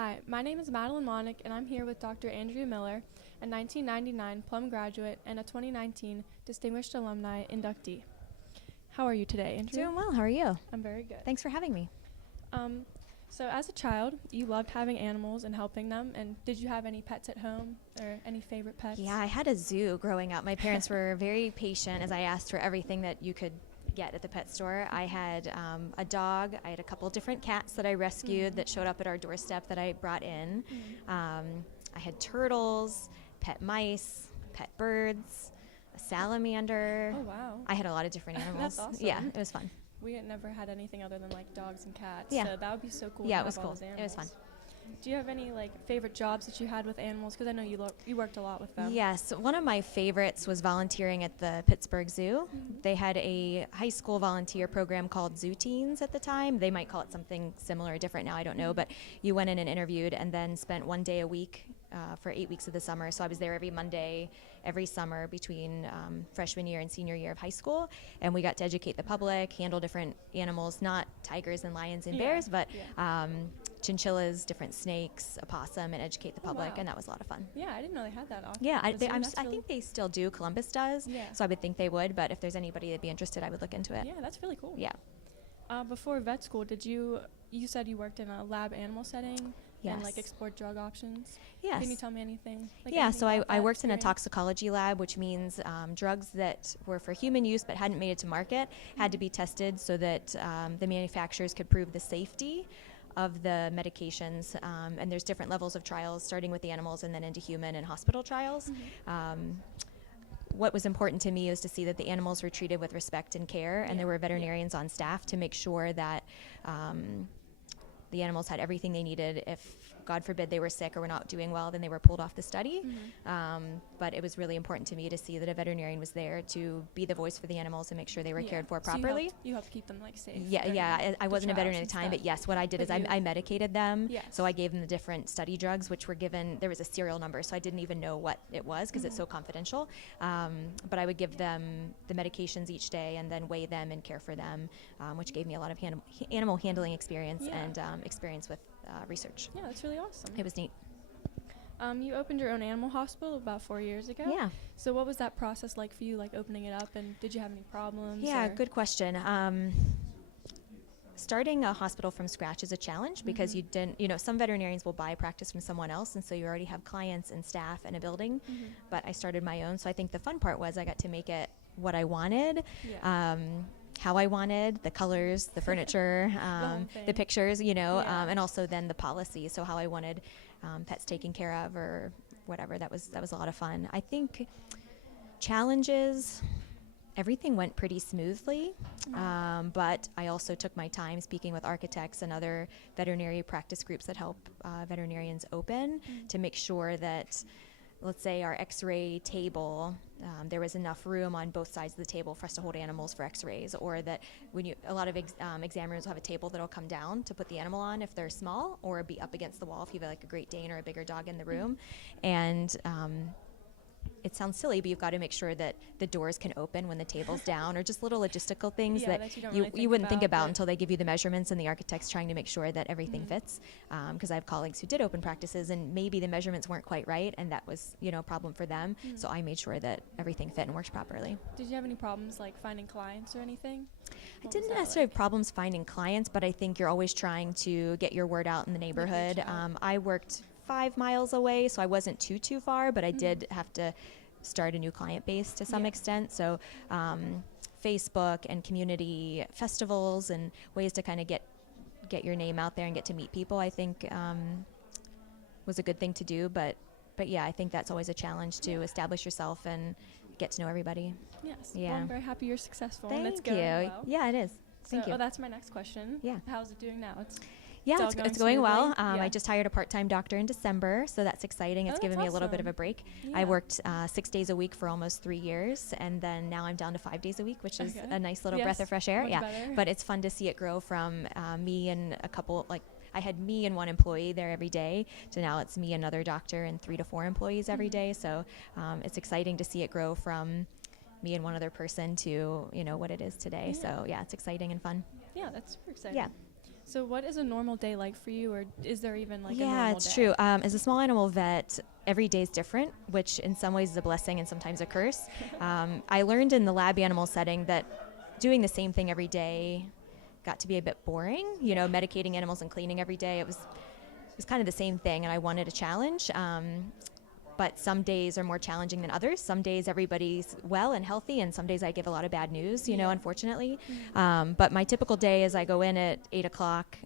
Hi, my name is Madeline Monick, and I'm here with Dr. Andrea Miller, a 1999 Plum graduate and a 2019 Distinguished Alumni Inductee. How are you today, Andrea? Doing well. How are you? I'm very good. Thanks for having me. So as a child, you loved having animals and helping them, and did you have any pets at home or any favorite pets? Yeah, I had a zoo growing up. My parents were very patient as I asked for everything that you could get at the pet store. I had a dog. I had a couple different cats that I rescued that showed up at our doorstep that I brought in. I had turtles, pet mice, pet birds, a salamander. Oh, wow. I had a lot of different animals. That's awesome. Yeah, it was fun. We had never had anything other than like dogs and cats. Yeah. So that would be so cool. Yeah, to it was have all cool. those It was fun. animals. Do you have any like favorite jobs that you had with animals? Because I know you worked a lot with them. Yes, one of my favorites was volunteering at the Pittsburgh Zoo. They had a high school volunteer program called Zoo Teens at the time. They might call it something similar or different now, I don't know, but you went in and interviewed and then spent one day a week for 8 weeks of the summer. So I was there every Monday, every summer between freshman year and senior year of high school, and we got to educate the public, handle different animals, not tigers and lions and bears, but chinchillas, different snakes, a possum, and educate the public, and that was a lot of fun. Yeah, I didn't know they had that. Yeah, I think they still do. Columbus does, Yeah. so I would think they would, but if there's anybody that'd be interested, I would look into it. Yeah, that's really cool. Yeah. Before vet school, you said you worked in a lab animal setting and like Yes. explored drug options? Yes. Can you tell me anything? Yeah, so I I worked in a toxicology lab, which means drugs that were for human use but hadn't made it to market had to be tested so that the manufacturers could prove the safety of the medications. And there's different levels of trials, starting with the animals and then into human and hospital trials. What was important to me was to see that the animals were treated with respect and care, and there were veterinarians on staff to make sure that the animals had everything they needed. If, God forbid, they were sick or were not doing well, then they were pulled off the study. But it was really important to me to see that a veterinarian was there to be the voice for the animals and make sure they were cared for properly. So you helped keep them like safe. Yeah. I wasn't a veterinarian at the time, but yes, what I did is I medicated them. Yes. So I gave them the different study drugs, which were given, there was a serial number, so I didn't even know what it was because it's so confidential. But I would give them the medications each day and then weigh them and care for them, which gave me a lot of animal handling experience and experience with research. Yeah, that's really awesome. It was neat. You opened your own animal hospital about 4 years ago. Yeah. So what was that process like for you, like opening it up, and did you have any problems? Yeah, good question. Starting a hospital from scratch is a challenge because some veterinarians will buy practice from someone else, and so you already have clients and staff and a building. But I started my own, so I think the fun part was I got to make it what I wanted. How I wanted, the colors, the furniture, the pictures, and also then the policy. So how I wanted pets taken care of or whatever. That was a lot of fun. I think challenges, everything went pretty smoothly, but I also took my time speaking with architects and other veterinary practice groups that help veterinarians open to make sure that, let's say, our x-ray table, there was enough room on both sides of the table for us to hold animals for x-rays, or that a lot of exam rooms will have a table that'll come down to put the animal on if they're small, or be up against the wall if you have like a Great Dane or a bigger dog in the room. And it sounds silly, but you've got to make sure that the doors can open when the table's down, or just little logistical things that you wouldn't think about until they give you the measurements, and the architect's trying to make sure that everything fits. Because I have colleagues who did open practices and maybe the measurements weren't quite right, and that was a problem for them. So I made sure that everything fit and worked properly. Did you have any problems like finding clients or anything? I didn't necessarily have problems finding clients, but I think you're always trying to get your word out in the neighborhood. I worked 5 miles away, so I wasn't too far, but I did have to start a new client base to some extent. So Facebook and community festivals and ways to kind of get your name out there and get to meet people, I think was a good thing to do. But yeah, I think that's always a challenge to establish yourself and get to know everybody. Yes. Yeah. Well, I'm very happy you're successful. Thank and it's you. going well. Yeah, it is. Thank you. Oh, that's my next question. Yeah. How's it doing now? It's going well. smoothly? I just hired a part-time doctor in December, so that's exciting. It's that's given me a little bit of awesome. a break. Yeah. I worked 6 days a week for almost 3 years, and then now I'm down to 5 days a week, which is a nice little breath of fresh air. Much better. But it's fun to see it grow from me and a couple, I had me and one employee there every day, to now it's me, another doctor, and 3 to 4 employees every day. So it's exciting to see it grow from me and one other person to what it is today. So yeah, it's exciting and fun. Yeah, that's super exciting. Yeah. So what is a normal day like for you, or is there even like a Yeah, normal it's day? true. As a small animal vet, every day is different, which in some ways is a blessing and sometimes a curse. I learned in the lab animal setting that doing the same thing every day got to be a bit boring. You know, medicating animals and cleaning every day, it was kind of the same thing, and I wanted a challenge. But some days are more challenging than others. Some days everybody's well and healthy, and some days I give a lot of bad news, you know, unfortunately. But my typical day is I go in at 8 o'clock.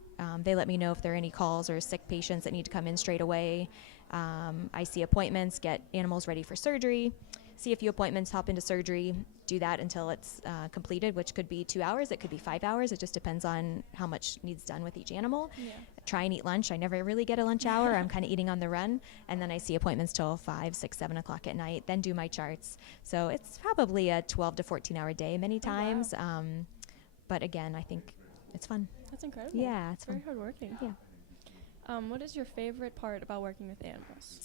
They let me know if there are any calls or sick patients that need to come in straight away. I see appointments, get animals ready for surgery, see a few appointments, hop into surgery, do that until it's completed, which could be 2 hours, it could be 5 hours. It just depends on how much needs done with each animal. Try and eat lunch. I never really get a lunch hour. I'm kind of eating on the run. And then I see appointments till 5, 6, 7 o'clock at night, then do my charts. So it's probably a 12 to 14 hour day many times. Wow. But again, I think it's fun. That's incredible. Yeah, it's very fun. hardworking. Yeah. What is your favorite part about working with animals?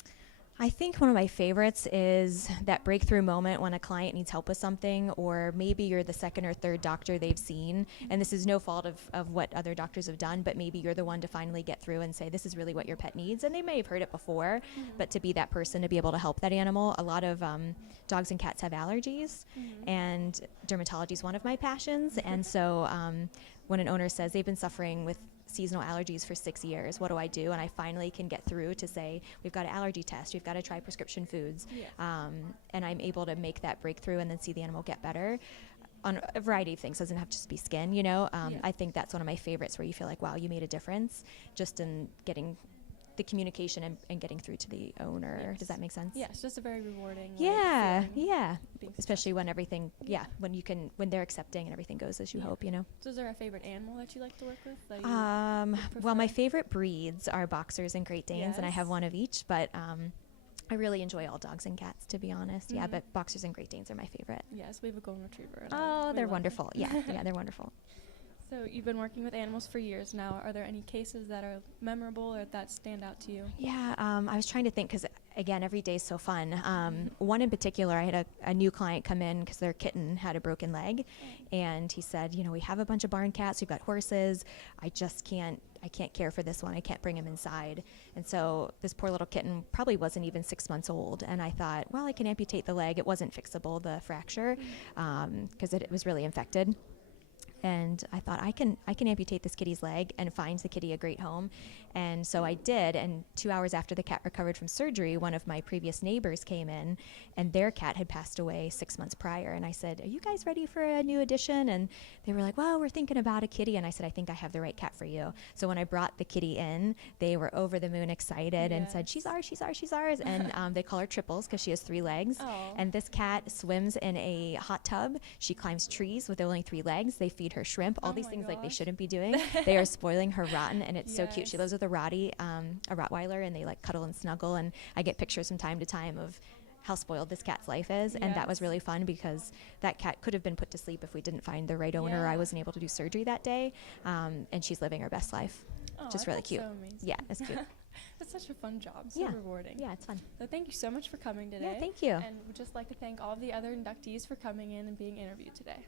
I think one of my favorites is that breakthrough moment when a client needs help with something, or maybe you're the second or third doctor they've seen, and this is no fault of what other doctors have done, but maybe you're the one to finally get through and say, this is really what your pet needs. And they may have heard it before, but to be that person to be able to help that animal. A lot of dogs and cats have allergies, and dermatology is one of my passions. And so when an owner says they've been suffering with seasonal allergies for 6 years, what do I do? And I finally can get through to say, we've got an allergy test, we've got to try prescription foods, and I'm able to make that breakthrough and then see the animal get better on a variety of things. Doesn't have to just be skin, you know. I think that's one of my favorites, where you feel like, wow, you made a difference just in getting the communication and getting through to the owner. Does that make sense? Yeah, it's just a very rewarding. Yeah, feeling, yeah. being Especially when everything, when they're accepting and everything goes as you hope, you know. So is there a favorite animal that you like to work with? That you Well, my prefer? favorite breeds are Boxers and Great Danes, and I have one of each, but I really enjoy all dogs and cats, to be honest. Yeah, but Boxers and Great Danes are my favorite. Yes, we have a golden retriever. And Oh, we they're love wonderful. them. Yeah, they're wonderful. So you've been working with animals for years now. Are there any cases that are memorable or that stand out to you? Yeah, I was trying to think, because again, every day is so fun. One in particular, I had a new client come in because their kitten had a broken leg, and he said, you know, we have a bunch of barn cats, we've got horses, I can't care for this one, I can't bring him inside. And so this poor little kitten probably wasn't even 6 months old, and I thought, well, I can amputate the leg. It wasn't fixable, the fracture, because it was really infected. And I thought, I can amputate this kitty's leg and find the kitty a great home. And so I did. And 2 hours after the cat recovered from surgery, one of my previous neighbors came in, and their cat had passed away 6 months prior. And I said, are you guys ready for a new addition? And they were like, well, we're thinking about a kitty. And I said, I think I have the right cat for you. So when I brought the kitty in, they were over the moon excited and said, she's ours, she's ours, she's ours. And they call her Triples because she has 3 legs. And this cat swims in a hot tub. She climbs trees with only 3 legs. They feed her shrimp, all these things like they shouldn't be doing. They are spoiling her rotten, and it's so cute. She lives with a Rottweiler, and they like cuddle and snuggle, and I get pictures from time to time of how spoiled this cat's life is. And that was really fun, because that cat could have been put to sleep if we didn't find the right owner, or I wasn't able to do surgery that day. And she's living her best life. Just really cute. So amazing. Yeah, it's cute. That's such a fun job. So rewarding. Yeah, it's fun. So thank you so much for coming today. Yeah, thank you. And we'd just like to thank all of the other inductees for coming in and being interviewed today.